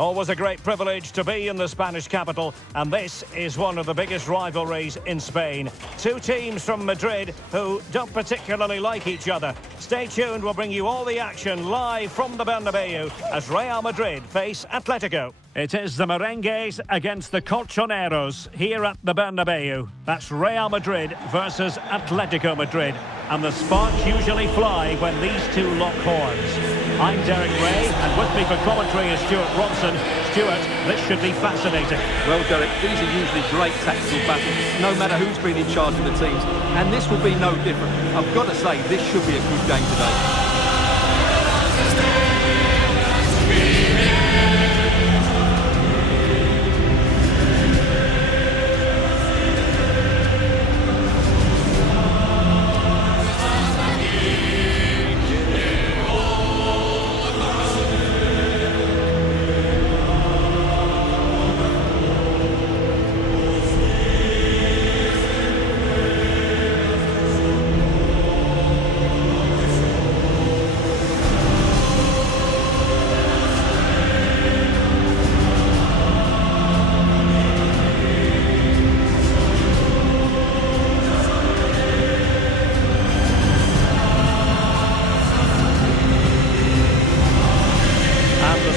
Always a great privilege to be in the Spanish capital, and this is one of the biggest rivalries in Spain. Two teams from Madrid who don't particularly like each other. Stay tuned, we'll bring you all the action live from the Bernabeu as Real Madrid face Atletico. It is the Merengues against the Colchoneros here at the Bernabeu. That's Real Madrid versus Atletico Madrid. And the sparks usually fly when these two lock horns. I'm Derek Ray, and with me for commentary is Stuart Robson. Stuart, this should be fascinating. Well, Derek, these are usually great tactical battles, no matter who's been in charge of the teams. And this will be no different. I've got to say, this should be a good game today.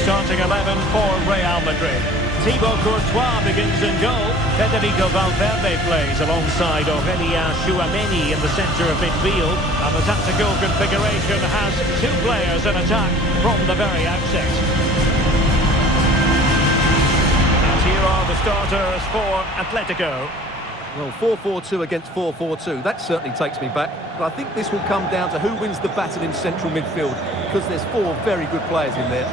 Starting 11 for Real Madrid. Thibaut Courtois begins in goal. Federico Valverde plays alongside Aurelien Tchouameni in the centre of midfield. And the tactical configuration has two players in attack from the very outset. And here are the starters for Atletico. Well, 4-4-2 against 4-4-2, that certainly takes me back. But I think this will come down to who wins the battle in central midfield, because there's four very good players in there.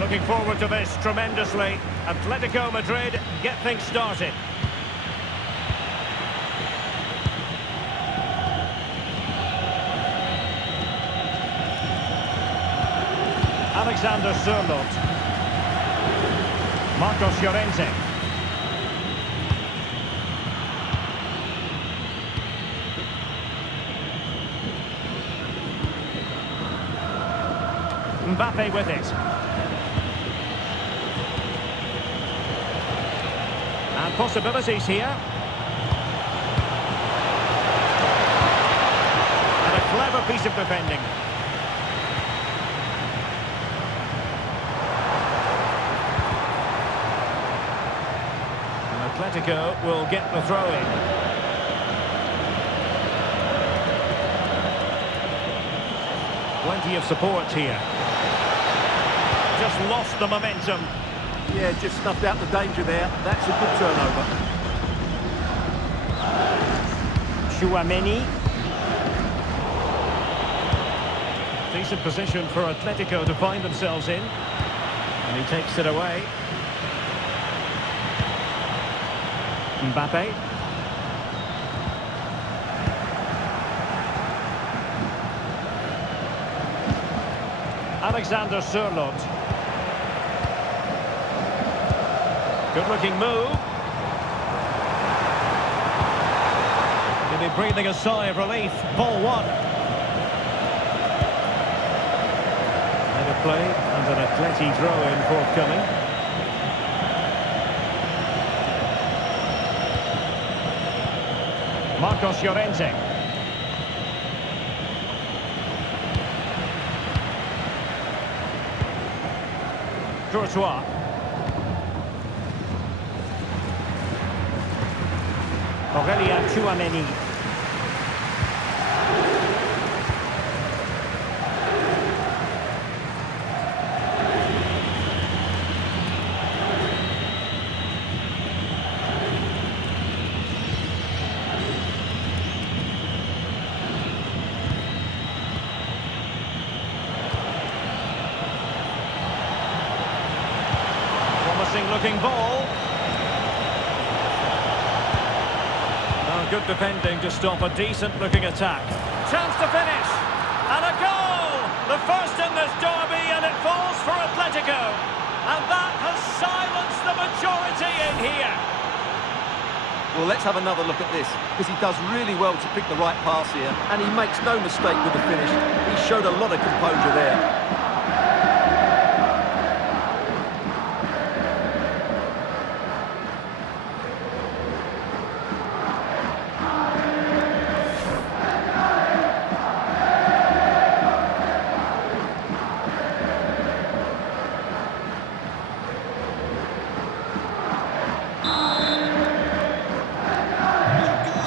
Looking forward to this tremendously. Atletico Madrid get things started. Alexander Sørloth. Marcos Llorente. Mbappe with it. And possibilities here. And a clever piece of defending. And Atletico will get the throw-in. Plenty of support here. Just lost the momentum. Yeah, just snuffed out the danger there. That's a good turnover. Tchouameni. Decent position for Atletico to find themselves in. And he takes it away. Mbappe. Alexander Sørloth. Good-looking move. He'll be breathing a sigh of relief. Ball one. Head of play and an Atleti throw-in forthcoming. Marcos Llorente. Courtois. Aurelien Tchouameni. Promising looking ball. good defending to stop a decent-looking attack. Chance to finish! And a goal! The first in this derby, and it falls for Atletico. And that has silenced the majority in here. Well, let's have another look at this, because he does really well to pick the right pass here, and he makes no mistake with the finish. He showed a lot of composure there.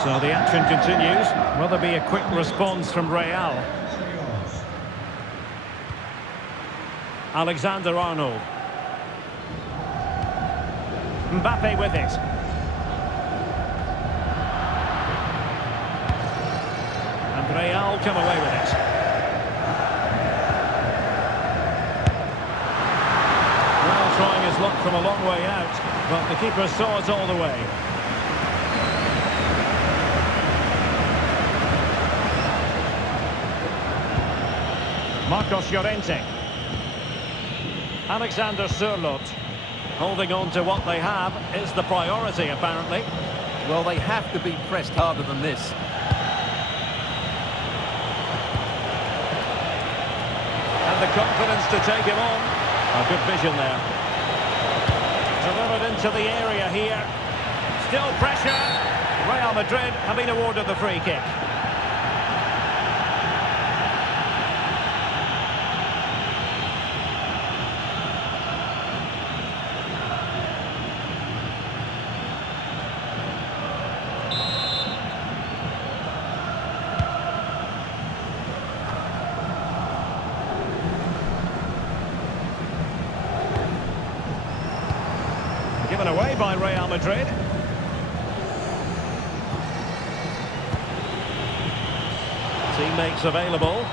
So the action continues. Will there be a quick response from Real? Alexander-Arnold. Mbappe with it. And Real come away with it. Well, trying his luck from a long way out, but the keeper saw it all the way. Marcos Llorente. Alexander Sørloth. Holding on to what they have is the priority, apparently. Well, they have to be pressed harder than this. And the confidence to take him on. A good vision there. Delivered into the area here. Still pressure. Real Madrid have been awarded the free kick. Given away by Real Madrid. Teammates available.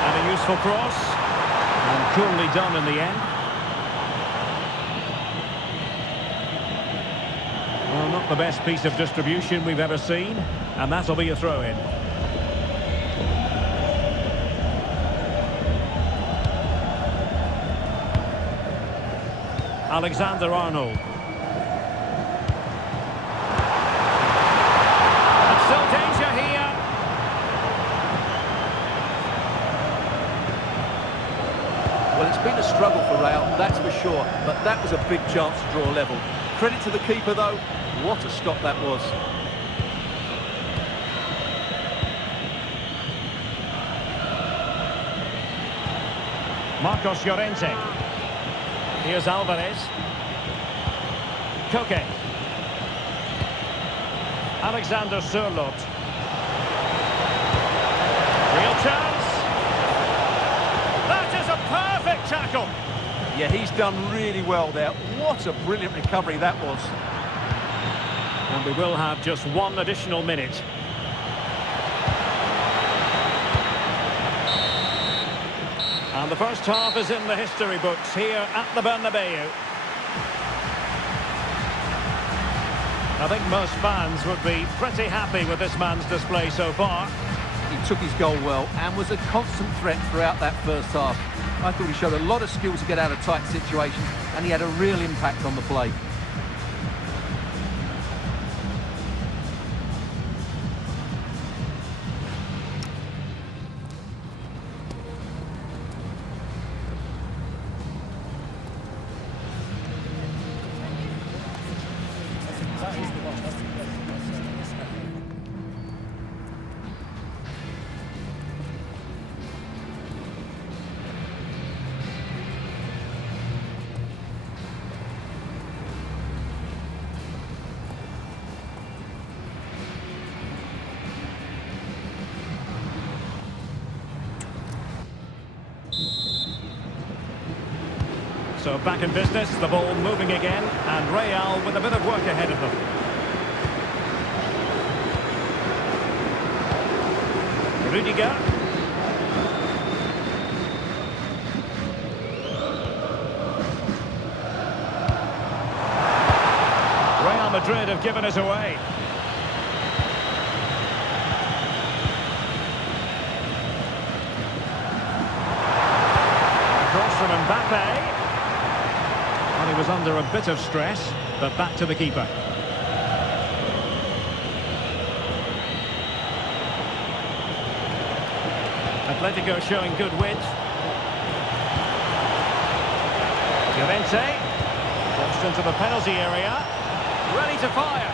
And a useful cross. And coolly done in the end. Well, not the best piece of distribution we've ever seen. And that'll be a throw-in. Alexander-Arnold. And still danger here. Well, it's been a struggle for Real, that's for sure, but that was a big chance to draw level. Credit to the keeper, though. What a stop that was. Marcos Llorente. Here's Alvarez. Koke. Alexander Sørloth. Real chance. That is a perfect tackle. Yeah, he's done really well there. What a brilliant recovery that was. And we will have just one additional minute. And the first half is in the history books here at the Bernabeu. I think most fans would be pretty happy with this man's display so far. He took his goal well and was a constant threat throughout that first half. I thought he showed a lot of skill to get out of tight situations, and he had a real impact on the play. So back in business, the ball moving again, and Real with a bit of work ahead of them. Rudiger. Madrid have given it away. Cross from Mbappe. Well, he was under a bit of stress, but back to the keeper. Atletico showing good width. Llorente. Crossed into the penalty area. Ready to fire.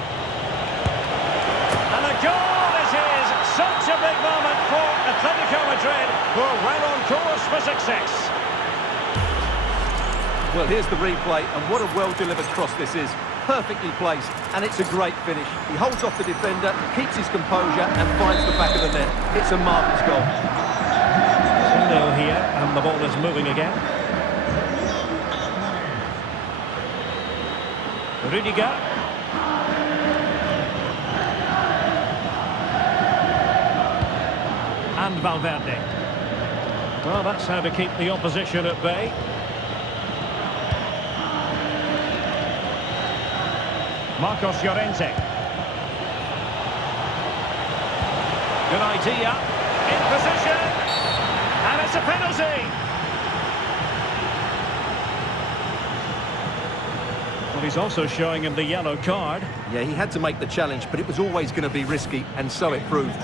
And the goal is his. Such a big moment for Atletico Madrid, who are well on course for success. Well, here's the replay, and what a well-delivered cross this is. Perfectly placed, and it's a great finish. He holds off the defender, keeps his composure, and finds the back of the net. It's a marvellous goal. 2-0 here, and the ball is moving again. Rudiger. And Valverde. Well, that's how to keep the opposition at bay. Marcos Llorente. Good idea. In position. And it's a penalty. Well, he's also showing him the yellow card. Yeah, he had to make the challenge, but it was always going to be risky, and so it proved.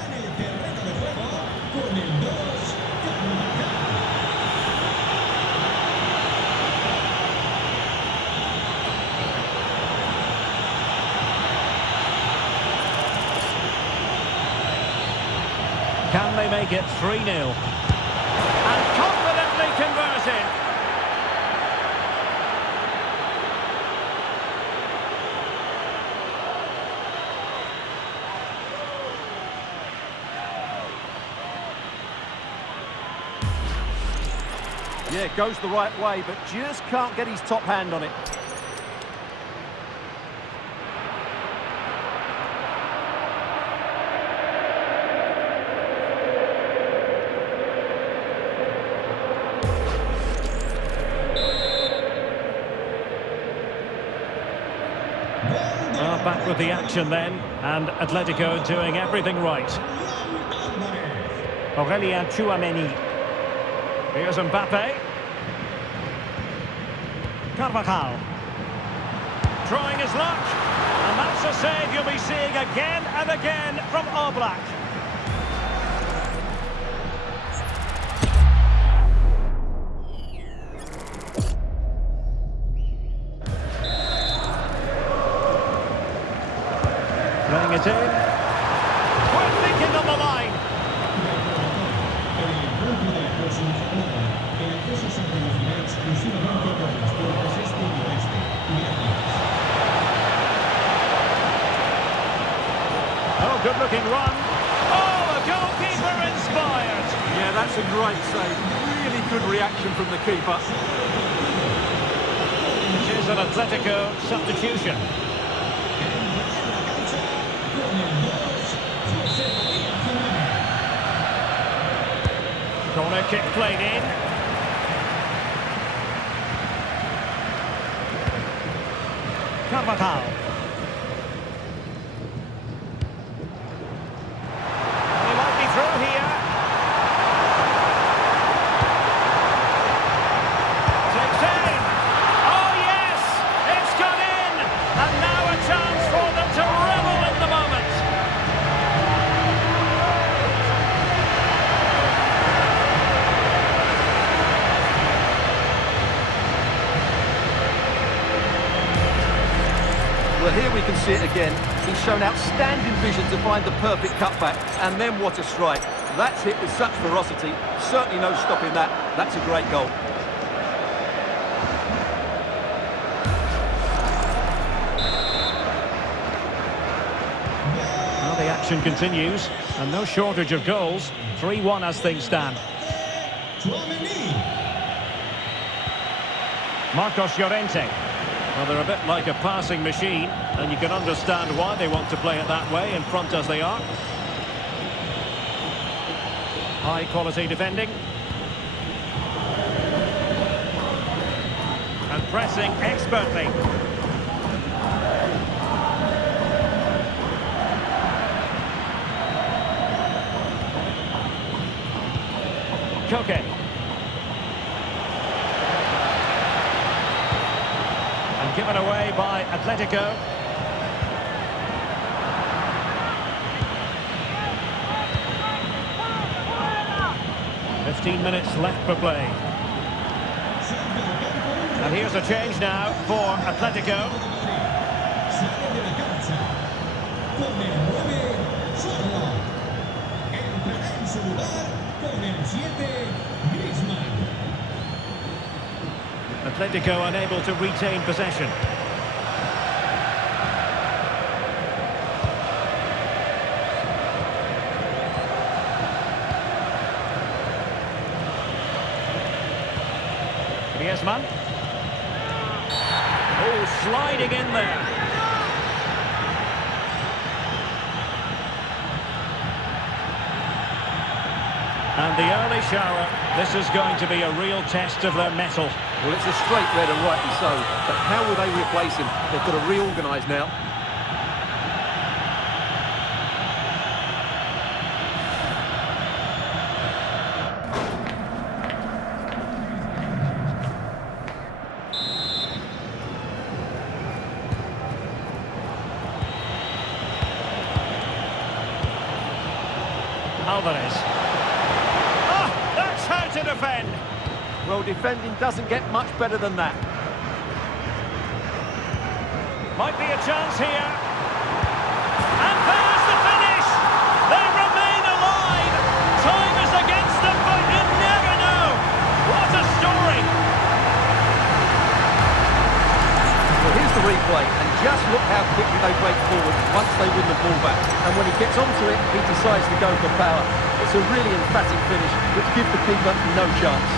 Can they make it 3-0? And confidently converted. Yeah, it goes the right way, but just can't get his top hand on it. Well, back with the action then, and Atletico doing everything right. Aurelien Tchouameni. Here's Mbappe. Carvajal. Trying his luck. And that's a save you'll be seeing again and again from Oblak. Playing it in. We're thinking on the line. Oh, good-looking run. Oh, the goalkeeper inspired. Yeah, that's a great save. Really good reaction from the keeper. It is an Atletico substitution. Corner kick played in. Carvajal. He might be through here. Takes in. Oh yes! It's gone in! And now a chance for them to revel in the moment. Well, here we can see it again. He's shown outstanding vision to find the perfect cutback. And then what a strike. That's hit with such ferocity. Certainly no stopping that. That's a great goal. Well, the action continues. And no shortage of goals. 3-1 as things stand. Marcos Llorente. Well, they're a bit like a passing machine, and you can understand why they want to play it that way, in front as they are. High-quality defending. And pressing expertly. given away by Atletico. "15 minutes left for play. And here's a change now for Atletico. Atletico unable to retain possession. Griezmann. Oh, sliding in there. And the early shower. This is going to be a real test of their mettle. Well, it's a straight red and rightly so. But how will they replace him? They've got to reorganise now. Alvarez. Oh, that's how to defend. Well, defending doesn't get much better than that. Might be a chance here. And there's the finish! They remain alive! Time is against them, but you never know! What a story! Well, here's the replay, and just look how quickly they break forward once they win the ball back. And when he gets onto it, he decides to go for power. It's a really emphatic finish, which gives the keeper no chance.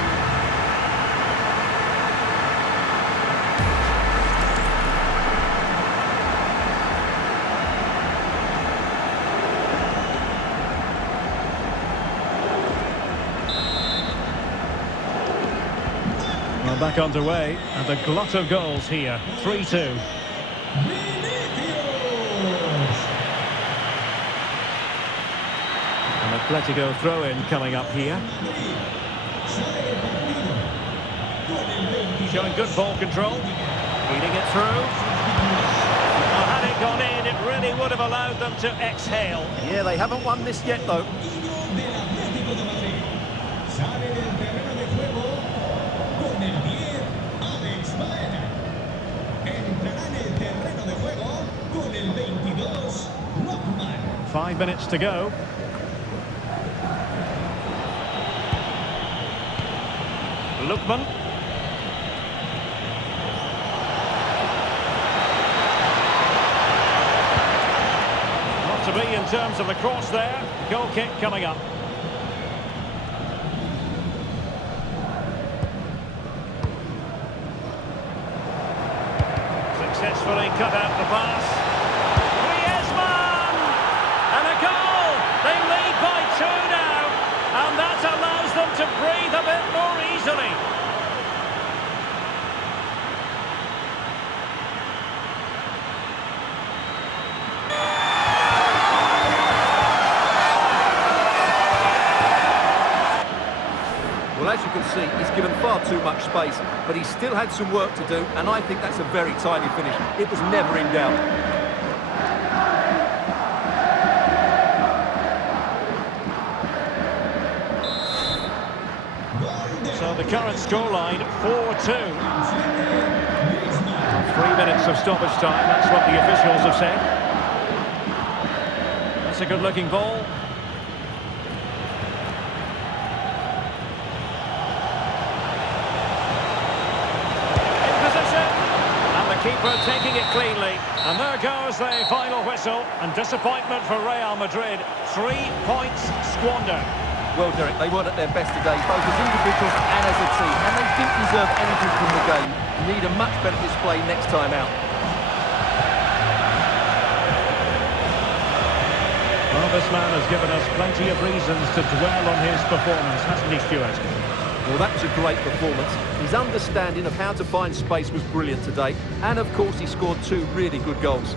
Well, back underway, and a glut of goals here. 3-2. An Atletico throw-in coming up here. Showing good ball control. Feeding it through. Well, had it gone in, it really would have allowed them to exhale. Yeah, they haven't won this yet, though. Five minutes to go. Lookman. Not to be in terms of the cross there. Goal kick coming up. Successfully cut out the pass. Griezmann! And a goal! They lead by 2 now. And that allows them to breathe a bit more easily. Well, as you can see, he's given far too much space, but he still had some work to do, and I think that's a very tidy finish. It was never in doubt. So the current scoreline, 4-2. 3 minutes of stoppage time, that's what the officials have said. That's a good-looking ball. Keeper taking it cleanly, and there goes the final whistle, and disappointment for Real Madrid. 3 points squandered. Well, Derek, they weren't at their best today, both as individuals and as a team, and they didn't deserve anything from the game. Need a much better display next time out. Well, this man has given us plenty of reasons to dwell on his performance, hasn't he, Stuart? Well, that was a great performance. His understanding of how to find space was brilliant today. And, of course, he scored 2 really good goals.